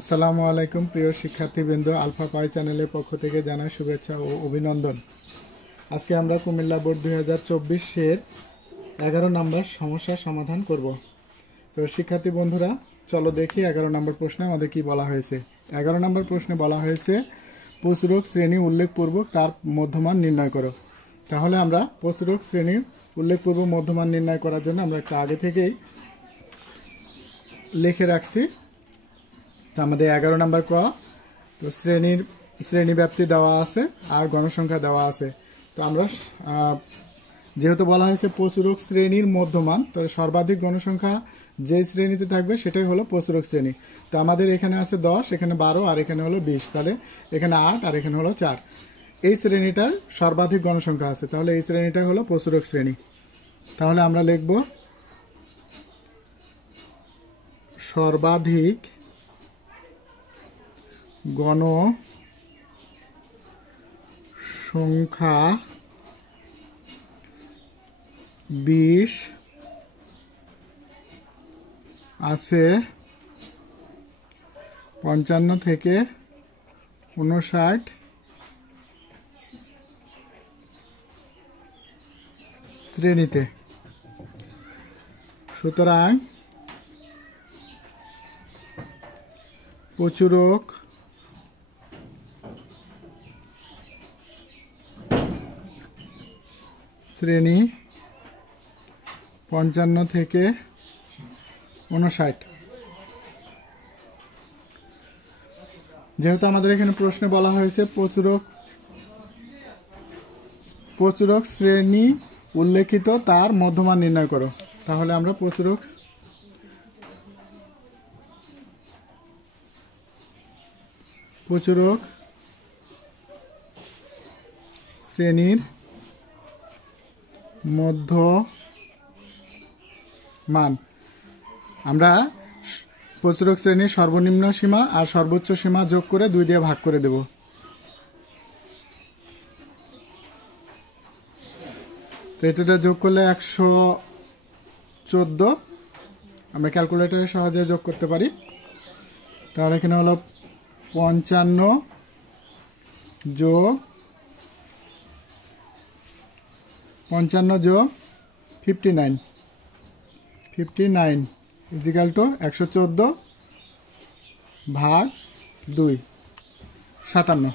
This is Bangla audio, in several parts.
আসসালামু আলাইকুম প্রিয় শিক্ষার্থীবৃন্দ, আলফা পাই চ্যানেলের পক্ষ থেকে জানাই শুভেচ্ছা ও অভিনন্দন। আজকে আমরা কুমিল্লা বোর্ড 2024-এর 11 নম্বর সমস্যার সমাধান করব। তো শিক্ষার্থী বন্ধুরা, চলো দেখি 11 নম্বর প্রশ্নে আমাদের কি বলা হয়েছে। 11 নম্বর প্রশ্নে বলা হয়েছে প্রচুরক শ্রেণী উল্লেখপূর্বক তার মধ্যমান নির্ণয় করো। তাহলে আমরা প্রচুরক শ্রেণী উল্লেখপূর্বক মধ্যমান নির্ণয় করার জন্য আমরা একটু আগে থেকেই লিখে রাখছি। তো আমাদের 11 নম্বর ক, তো শ্রেণী ব্যাপ্তি দেওয়া আছে আর গণসংখ্যা দেওয়া আছে। তো আমরা যেহেতু বলা হয়েছে প্রচুরক শ্রেণীর মধ্যমান, তো সর্বাধিক গণসংখ্যা যে শ্রেণীতে থাকবে সেটাই হলো প্রচুরক শ্রেণী। তো আমাদের এখানে আছে 10, এখানে 12 আর এখানে হলো 20, তাহলে এখানে 8 আর এখানে হলো 4। এই শ্রেণীটার সর্বাধিক গণসংখ্যা আছে, তাহলে এই শ্রেণীটা হলো প্রচুরক শ্রেণী। তাহলে আমরা লিখব সর্বাধিক গণসংখ্যা 20 আছে 55 থেকে 59 শ্রেণীতে। সুতরাং প্রচুরক শ্রেণী 55 থেকে 59। যেহেতু আমাদের এখানে প্রশ্নে বলা হয়েছে প্রচুরক শ্রেণী উল্লেখিত তার মধ্যমান নির্ণয় করো, তাহলে আমরা প্রচুরক শ্রেণীর মধ্যমান, আমরা প্রচুরক শ্রেণীর সর্বনিম্ন সীমা আর সর্বোচ্চ সীমা যোগ করে 2 দিয়ে ভাগ করে দেব। তো এটা যোগ করলে 114, আমরা ক্যালকুলেটরে সহজে যোগ করতে পারি। তাহলে এখানে হলো 55 যোগ 59 ইজিক্যাল টু 114 ভাগ 2, 57।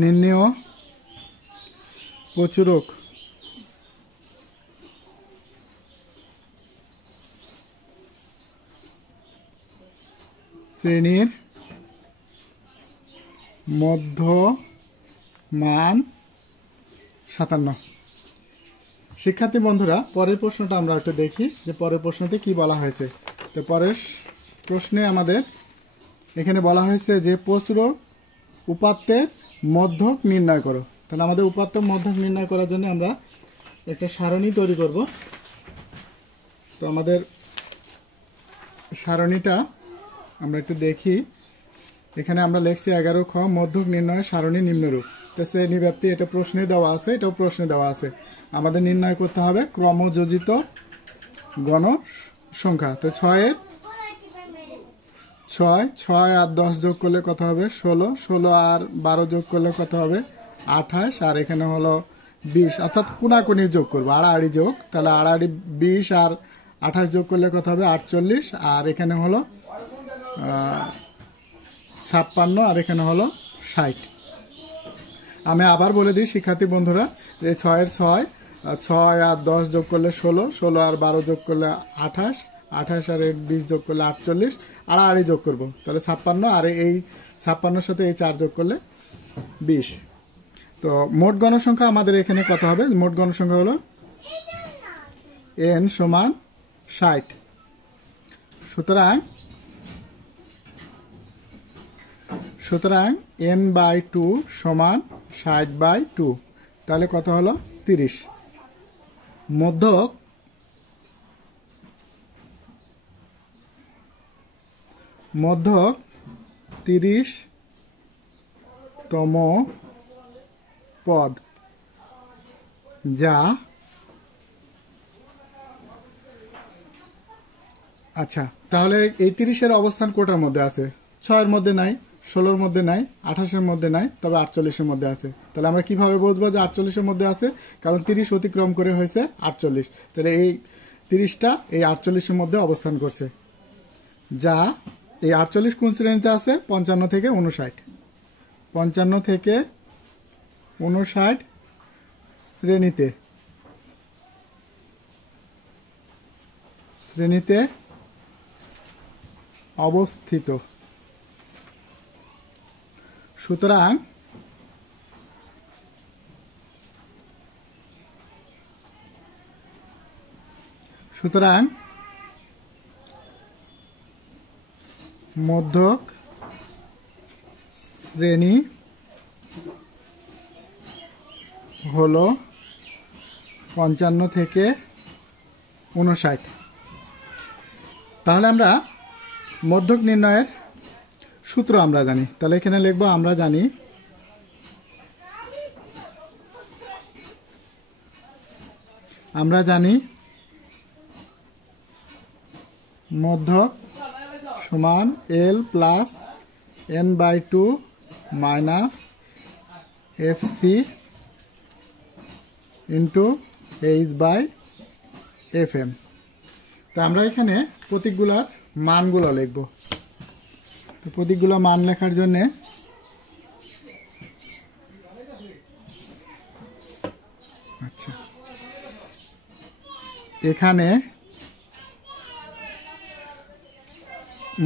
নির্ণেয় প্রচুরক শ্রেণীর মধ্যমান 57। শিক্ষার্থী বন্ধুরা, পরের প্রশ্নটা আমরা একটু দেখি যে পরের প্রশ্নতে কি বলা হয়েছে। তো পরের প্রশ্নে আমাদের এখানে বলা হয়েছে যে প্রচুরক উপাত্তের মধ্যক নির্ণয় করো। তাহলে আমাদের উপাত্ত মধ্যক নির্ণয় করার জন্য আমরা একটা সারণী তৈরি করব। তো আমাদের সারণীটা আমরা একটু দেখি। এখানে আমরা লিখছি 11 খ, মধ্যক নির্ণয় সারণী নিম্নরূপ। তো শ্রেণী ব্যাপ্তি এটা প্রশ্নে দেওয়া আছে, এটাও প্রশ্নে দেওয়া আছে। আমাদের নির্ণয় করতে হবে ক্রমযোজিত গণসংখ্যা। তো 6 আর 10 যোগ করলে কত হবে 16, 16 আর 12 যোগ করলে কত হবে 28, আর এখানে হলো 20, অর্থাৎ কোনাকুনি যোগ করবো, আড়াআড়ি যোগ। তাহলে আড়াআড়ি 20 আর 28 যোগ করলে কত হবে 48, আর এখানে হলো 56, আর এখানে হলো 60। আমি আবার বলে দিই শিক্ষার্থী বন্ধুরা, যে 6 আর 10 যোগ করলে 16, 16 আর 12 যোগ করলে 28, 28 আর 20 যোগ করলে 48, আড়াআড়ি যোগ করবো, তাহলে 56, আর এই 56-এর সাথে এই 4 যোগ করলে 20। তো মোট গণসংখ্যা আমাদের এখানে কত হবে? মোট গণসংখ্যা হলো n সমান 60। সুতরাং n/2 সমান 60/2, তাহলে কত হলো 30। মধ্যক 30তম পদ যা আচ্ছা, তাহলে এই 30-এর অবস্থান কোটার মধ্যে আছে? 6-এর মধ্যে নাই, 16-এর মধ্যে নাই, 28-এর মধ্যে নাই, তবে 48-এর মধ্যে আছে। তাহলে আমরা কিভাবে বুঝবো যে 48-এর মধ্যে আছে? কারণ 30 অতিক্রম করে হয়েছে 48। তাহলে এই 30টা এই 48-এর মধ্যে অবস্থান করছে। যা এই 48 কোন শ্রেণীতে আছে? 55 থেকে 59। 55 থেকে 59 শ্রেণীতে অবস্থিত। সুতরাং মধ্যক শ্রেণী হলো 55 থেকে 59। তাহলে আমরা মধ্যক নির্ণয়ের সূত্র আমরা জানি। তাহলে এখানে লিখবো আমরা জানি মধ্যক সমান L plus n/2 minus FC into H/FM। তো আমরা এখানে প্রতীকগুলোর মানগুলো লিখব। তো প্রতীকগুলো মান লেখার জন্যে আচ্ছা, এখানে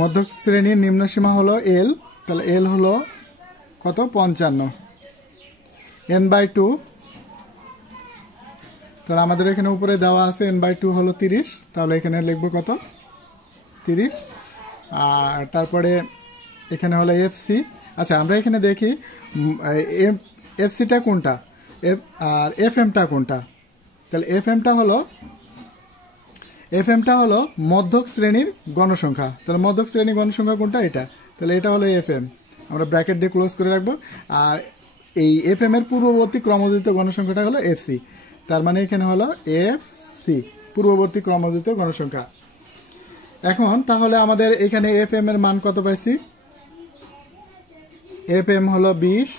মধ্যক শ্রেণীর নিম্ন সীমা হলো L। তাহলে L হলো কত? 55। n/2, তাহলে আমাদের এখানে উপরে দেওয়া আছে n/2 হলো 30। তাহলে এখানে লিখবো কত? 30। আর তারপরে এখানে হলো FC। আচ্ছা, আমরা এখানে দেখি FCটা কোনটা আর FMটা কোনটা। তাহলে FMটা হলো মধ্যক শ্রেণীর গণসংখ্যা। তাহলে মধ্যক শ্রেণীর গণসংখ্যা কোনটা? এটা। তাহলে এটা হলো FM। আমরা ব্র্যাকেট দিয়ে ক্লোজ করে রাখবো। আর এই FM এর পূর্ববর্তী ক্রমযুক্ত গণসংখ্যাটা হলো FC। তার মানে এখানে হলো FC, পূর্ববর্তী ক্রমযুক্ত গণসংখ্যা। এখন তাহলে আমাদের এখানে FM এর মান কত পাইছি? FM হলো 20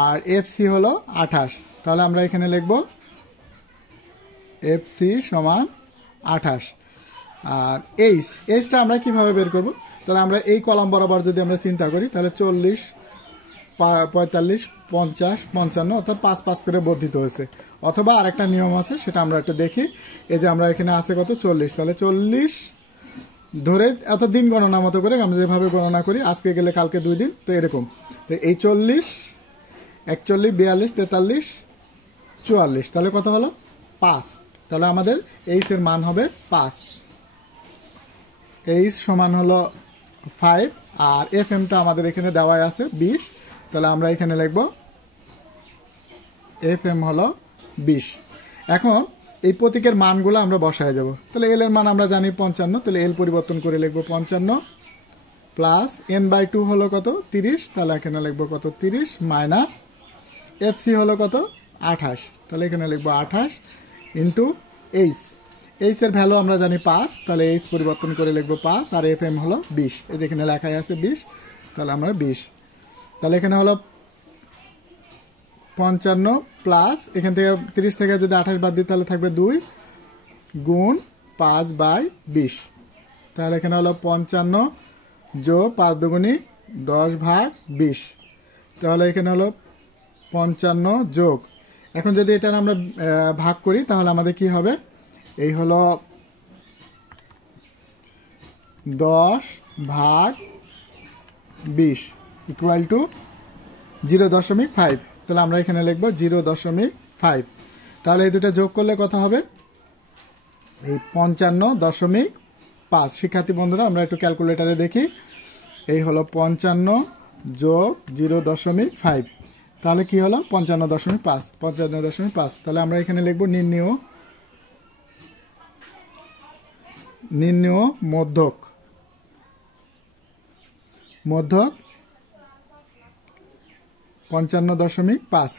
আর FC হলো 28। তাহলে আমরা এখানে লিখব FC সমান 28। আর এইচটা আমরা কিভাবে বের করব? তাহলে আমরা এই কলাম বরাবর যদি আমরা চিন্তা করি, তাহলে 40, 45, 50, 55 অর্থাৎ 5 করে বর্ধিত হয়েছে। অথবা আরেকটা নিয়ম আছে, সেটা আমরা একটু দেখি। এই যে আমরা এখানে আছে কত? 40। তাহলে 40 ধরে এত দিন গণনা মতো করে আমরা যেভাবে গণনা করি, আজকে গেলে কালকে 2 দিন, তো এরকম। তো এই 40, 41, 42, 43, 44, তাহলে কত হলো? 5। তাহলে আমাদের এইচ এর মান হবে 5। এইচ সমান হলো 5 আর FMটা আমাদের এখানে দেওয়াই আছে 20। তাহলে আমরা এখানে লিখব FM হলো 20। এখন এই প্রতীকের মানগুলো আমরা বসায় যাব। তাহলে L এর মান আমরা জানি 55। তাহলে L পরিবর্তন করে লিখব 55 প্লাস n/2 হলো কত? 30। তাহলে এখানে লিখব কত? 30 মাইনাস FC হলো কত? 28। তাহলে এখানে লিখব 28 ইন্টু এইচ এর ভ্যালু আমরা জানি 5। তাহলে এইচ পরিবর্তন করে লিখব 5 আর FM হলো 20। এই যেখানে লেখাই আছে 20, তাহলে আমরা 20। তাহলে এখানে হলো 55 প্লাস এখান থেকে 30 থেকে যদি 28 বাদ দিই, তাহলে থাকবে 2 গুণ 5/20। তাহলে এখানে হলো 55 যোগ 5 দুগুণী 10/20। তাহলে এখানে হলো 55 যোগ, এখন যদি এটা আমরা ভাগ করি তাহলে আমাদের কি হবে? এই হলো 10/20 ইকুয়াল টু 0.5। তাহলে আমরা এখানে লিখব 0.5। তাহলে এই দুটো যোগ করলে কত হবে? এই 55.5। শিক্ষার্থী বন্ধুরা, আমরা একটু ক্যালকুলেটারে দেখি। এই হলো 55 যোগ 0.5, তাহলে কি হলো? 55.5। 55.5। তাহলে আমরা এখানে লিখব নির্ণেয় মধ্যক 55.5।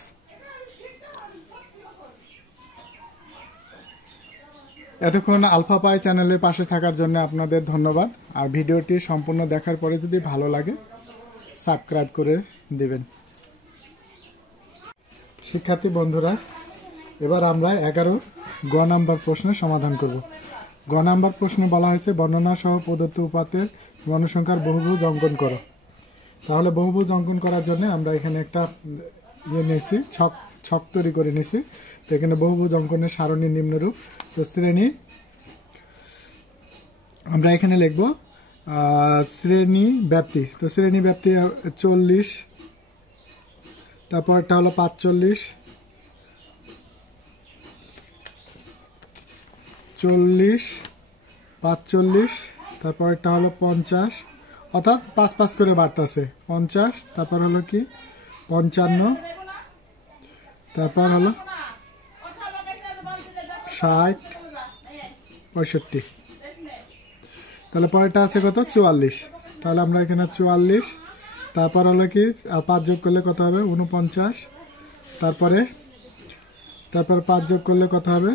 এতক্ষণ আলফা পাই চ্যানেলের পাশে থাকার জন্য আপনাদের ধন্যবাদ। আর ভিডিওটি সম্পূর্ণ দেখার পরে যদি ভালো লাগে সাবস্ক্রাইব করে দেবেন। শিক্ষার্থী বন্ধুরা, এবার আমরা 11 গ নাম্বার প্রশ্নের সমাধান করব। গ নাম্বার প্রশ্নে বলা হয়েছে বর্ণনা সহ প্রদত্ত উপাত্তের গণসংখ্যার বহুভুজ অঙ্কন করো। তাহলে বহুভুজ অঙ্কন করার জন্য আমরা এখানে একটা নিয়েছি, ছক তৈরি করে নিয়েছি। তো এখানে বহুভুজ অঙ্কনের সারণী নিম্নরূপ। তো শ্রেণী আমরা এখানে লিখব শ্রেণী ব্যাপ্তি। তো শ্রেণী ব্যাপ্তি 40, তারপরটা হলো 45, 40, 45, তারপরটা হলো 50, অর্থাৎ 5 করে বাড়তেছে 50, তারপর হলো কি 55, তারপর হলো 60, 65। তাহলে পরেরটা আছে কত 44। তাহলে আমরা এখানে 44, তারপর হলো কি আর 5 যোগ করলে কত হবে 49, তারপর 5 যোগ করলে কত হবে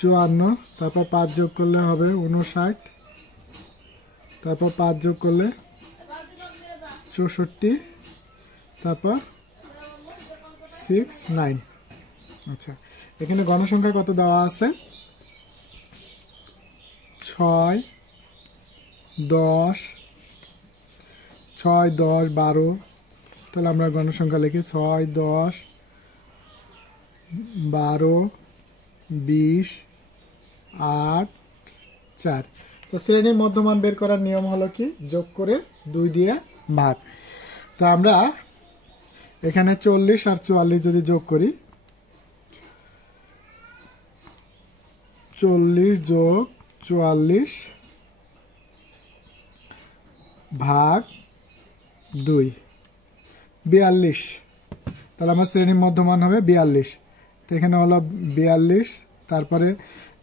54, তারপর 5 যোগ করলে হবে 59, তারপর 5 যোগ করলে 64, তারপর 69। আচ্ছা, এখানে গণসংখ্যা কত দেওয়া আছে 6, 10, 12। তাহলে আমরা গণসংখ্যা লিখি 6, 10, 12, 20, 8, 4। তো শ্রেণীর মধ্যমান বের করার নিয়ম হলো কি যোগ করে 2 দিয়ে ভাগ। তো আমরা এখানে 40 আর 44 যদি যোগ করি, 40 যোগ 44 ভাগ 2, 42। তাহলে আমার শ্রেণীর মধ্যমান হবে 42। তো এখানে হলো 42, তারপরে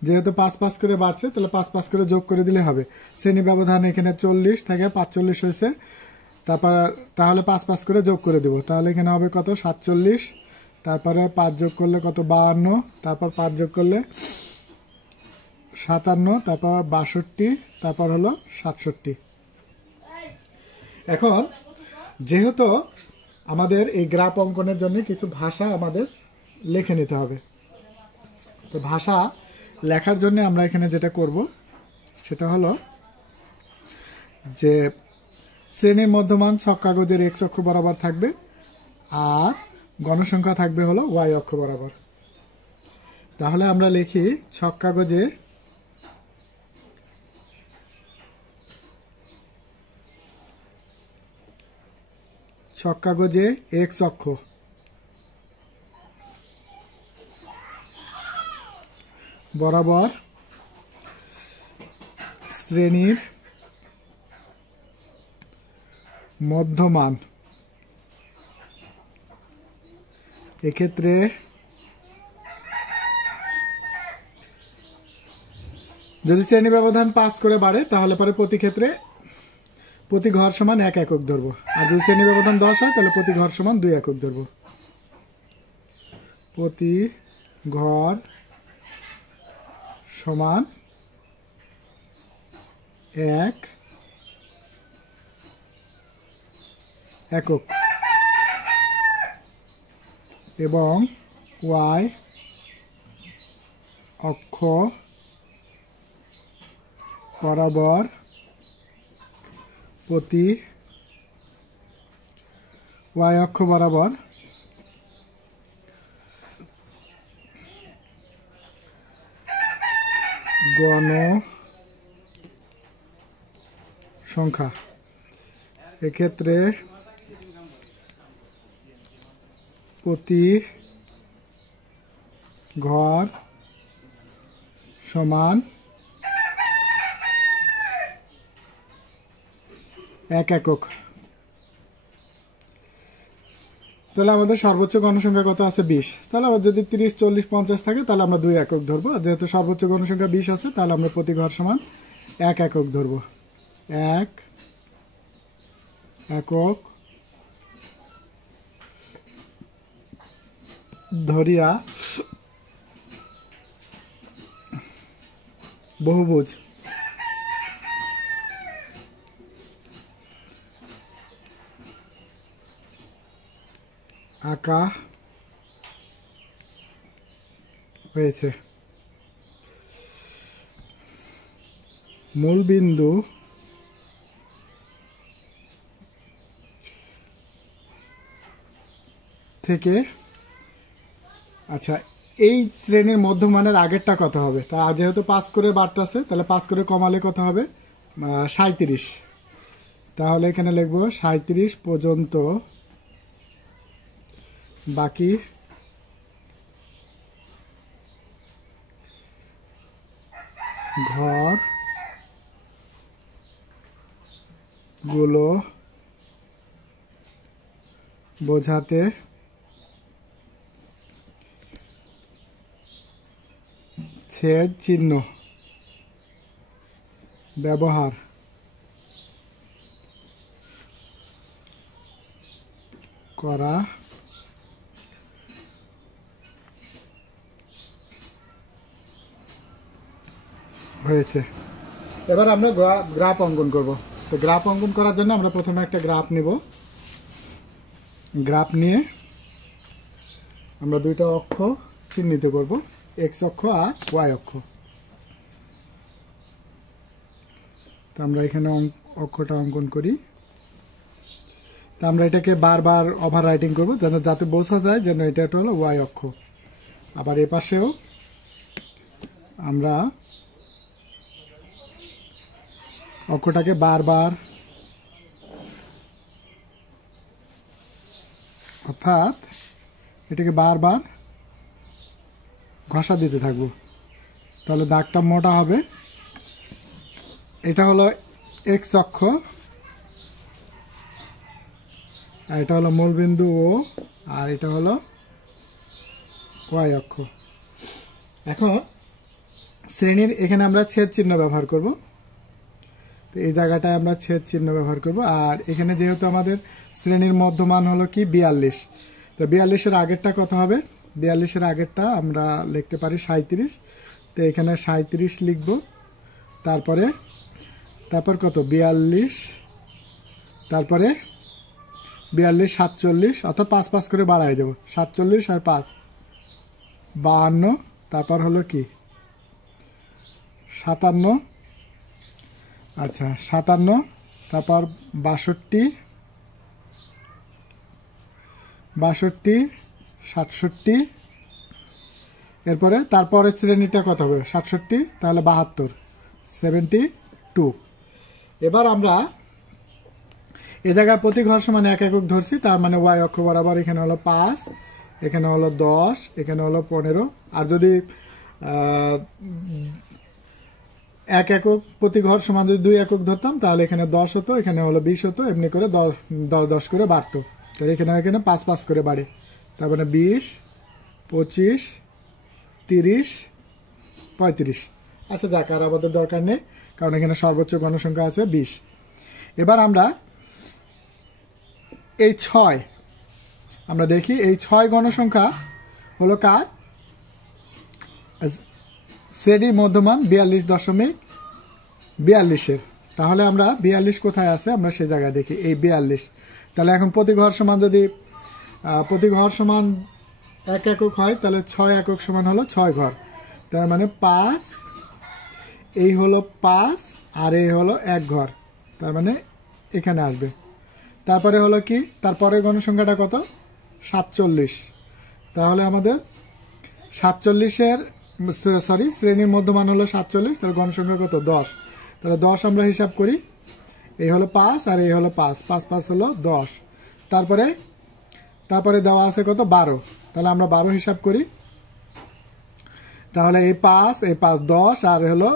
যেহেতু 5 করে বাড়ছে তাহলে 5 করে যোগ করে দিলে হবে। শ্রেণী ব্যবধান এখানে 40 থেকে 45 হয়েছে, তাহলে 5 করে যোগ করে দেব। তাহলে এখানে হবে কত 47, তারপরে 5 যোগ করলে কত 52, তারপর 5 যোগ করলে 57, তারপর 62, তারপর হলো 67। এখন যেহেতু আমাদের এই গ্রাফ অঙ্কনের জন্য কিছু ভাষা আমাদের লিখে নিতে হবে, তো ভাষা লেখার জন্য আমরা এখানে যেটা করব সেটা হলো যে শ্রেণীর মধ্যমান ছক কাগজের এক্স অক্ষ বরাবর থাকবে আর গণসংখ্যা থাকবে হলো ওয়াই অক্ষ বরাবর। তাহলে আমরা লিখি ছক কাগজে এক্স অক্ষ বরাবর শ্রেণীর মধ্যমান। এক্ষেত্রে যদি শ্রেণী ব্যবধান 5 করে বাড়ে তাহলে পরে প্রতি ক্ষেত্রে প্রতি ঘর সমান 1 একক ধরবো, আর যদি শ্রেণী ব্যবধান 10 হয় তাহলে প্রতি ঘর সমান 2 একক ধরবো। প্রতি ঘর সমান 1 একক এবং ওয়াই অক্ষ বরাবর প্রতি ওয়াই অক্ষ বরাবর গণসংখ্যা। এক্ষেত্রে প্রতি ঘর সমান 1 একক। তাহলে আমাদের সর্বোচ্চ গণসংখ্যা কত আছে 20। তাহলে আবার যদি 30, 40, 50 থাকে তাহলে আমরা 2 একক ধরবো। আর যেহেতু সর্বোচ্চ গণসংখ্যা 20 আছে তাহলে আমরা প্রতি ঘর সমান 1 একক ধরবো। 1 একক ধরিয়া বহুভুজ। আঁকা হয়েছে। মূল বিন্দু থেকে, আচ্ছা এই শ্রেণীর মধ্যমানের আগেরটা কত হবে? তা যেহেতু 5 করে বাড়তেছে, তাহলে 5 করে কমালে কত হবে? 37। তাহলে এখানে লিখবো 37 পর্যন্ত বাকি ঘর গুলো বোঝাতে ছেদ চিহ্ন ব্যবহার করা হয়েছে। এবার আমরা গ্রাফ অঙ্কন করব। তো গ্রাফ অঙ্কন করার জন্য আমরা প্রথমে একটা গ্রাফ নিব। গ্রাফ নিয়ে আমরা দুইটা অক্ষ চিহ্নিত করব, এক্স অক্ষ আর ওয়াই অক্ষ। তো আমরা এখানে অক্ষটা অঙ্কন করি। তো আমরা এটাকে বারবার ওভার রাইটিং করবো যাতে বোঝা যায় যেন এটা হলো ওয়াই অক্ষ। আবার এ পাশেও আমরা অক্ষটাকে বারবার, অর্থাৎ এটাকে বারবার ঘষা দিতে থাকবো, তাহলে দাগটা মোটা হবে। এটা হলো এক্স অক্ষ আর এটা হলো মূলবিন্দু ও, আর এটা হলো ওয়াই অক্ষ। এখন শ্রেণীর এখানে আমরা ছেদ চিহ্ন ব্যবহার করব। তো এই জায়গাটায় আমরা ছেদ চিহ্ন ব্যবহার করব। আর এখানে যেহেতু আমাদের শ্রেণীর মধ্যমান হলো কি 42, তো 42-এর আগেরটা কত হবে? 42-এর আগেরটা আমরা লিখতে পারি 37। তো এখানে 37 লিখব। তারপর কত? 42, তারপরে 42 47, অর্থাৎ 5 5 করে বাড়াই দেব। 47 আর 5 52, তারপর হলো কি 57, আচ্ছা 57, তারপর 62 67, এরপরে তারপরে শ্রেণীটা কত হবে? 67, তাহলে 72 72। এবার আমরা এ জায়গায় প্রতি ঘর সমান 1 একক ধরছি, তার মানে ওয়াই অক্ষ বরাবর এখানে হলো 5, এখানে হলো 10, এখানে হলো 15। আর যদি 1 একক প্রতি ঘর সমান যদি 2 একক ধরতাম তাহলে এখানে 10 হতো, এখানে হলো 20 হতো, এমনি করে 10 করে বাড়তো। তাহলে এখানে 5 5 করে বাড়ে, তার মানে 20 25 30 35। আচ্ছা যাক, আর আমাদের দরকার নেই, কারণ এখানে সর্বোচ্চ গণসংখ্যা আছে 20। এবার আমরা এই 6, আমরা দেখি এই 6 গণসংখ্যা হলো কার? শ্রেণীর মধ্যমান 42.42-এর। তাহলে আমরা 42 কোথায় আছে আমরা সে জায়গায় দেখি, এই 42। তাহলে এখন প্রতি ঘর সমান যদি প্রতি ঘর সমান 1 একক হয়, তাহলে 6 একক সমান হলো 6 ঘর। তার মানে 5, এই হলো 5 আর এই হলো 1 ঘর, তার মানে এখানে আসবে। তারপরে হলো কি, তারপরে গণসংখ্যাটা কত? 47। তাহলে আমাদের 47-এর শ্রেণীর মধ্যমান হলো 47, তাহলে গণসংখ্যা কত? 10। তাহলে 10 আমরা হিসাব করি, এই হলো 5 আর এই হলো 5, 5 5 হলো 10। তারপরে দেওয়া আছে কত? 12। তাহলে আমরা 12 হিসাব করি, তাহলে এই 5 10 আর হলো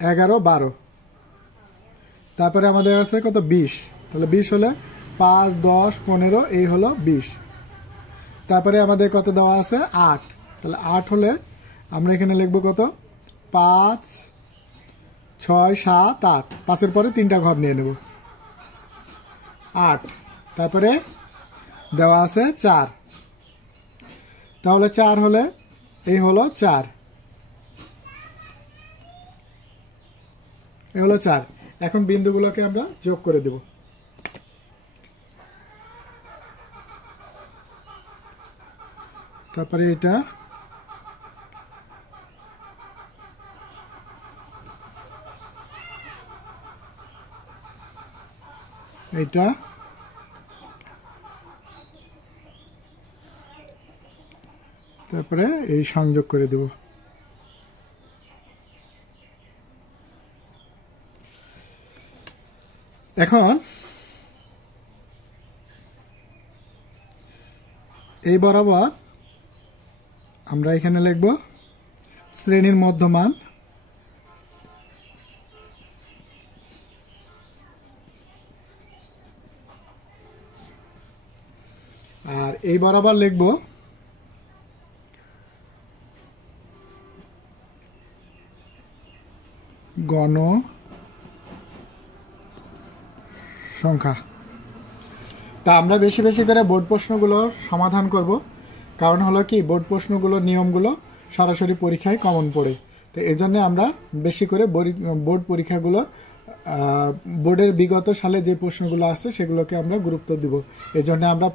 11 12। তারপরে আমাদের আছে কত? 20। তাহলে 20 হলে 5 10 15, এই হলো 20। তারপরে আমাদের কত দেওয়া আছে? 8। তাহলে 8 হলে আমরা এখানে লিখবো কত? 5 6 7 8, 5-এর পরে 3টা ঘর নিয়ে নেব, 8। তারপরে দেওয়া আছে 4। তাহলে 4 হলে এই হলো 4। এ হলো 4। এখন বিন্দুগুলোকে আমরা যোগ করে দেব। তারপরে এটা এটা তারপরে এই সংযোগ করে দেব। এখন এই বরাবর আমরা এখানে লিখব শ্রেণীর মধ্যমান আর এই বরাবর লিখব গণ সংখ্যা। তা আমরা বেশি বেশি করে বোর্ড প্রশ্নগুলোর সমাধান করব, কারণ হলো কি বোর্ড প্রশ্নগুলোর নিয়মগুলো সরাসরি পরীক্ষায় কমন পড়ে। তো এই জন্য আমরা বেশি করে বোর্ড পরীক্ষাগুলো বোর্ডের বিগত সালে যে প্রশ্নগুলো আসছে সেগুলোকে আমরা গুরুত্ব দিব। এই জন্য আমরা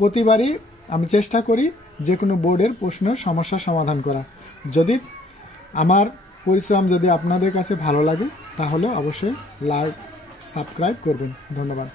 প্রতিবারই আমি চেষ্টা করি যে কোনো বোর্ডের প্রশ্নের সমস্যার সমাধান করা। যদি আমার পরিশ্রম যদি আপনাদের কাছে ভালো লাগে তাহলে অবশ্যই লাইক সাবস্ক্রাইব করবেন। ধন্যবাদ।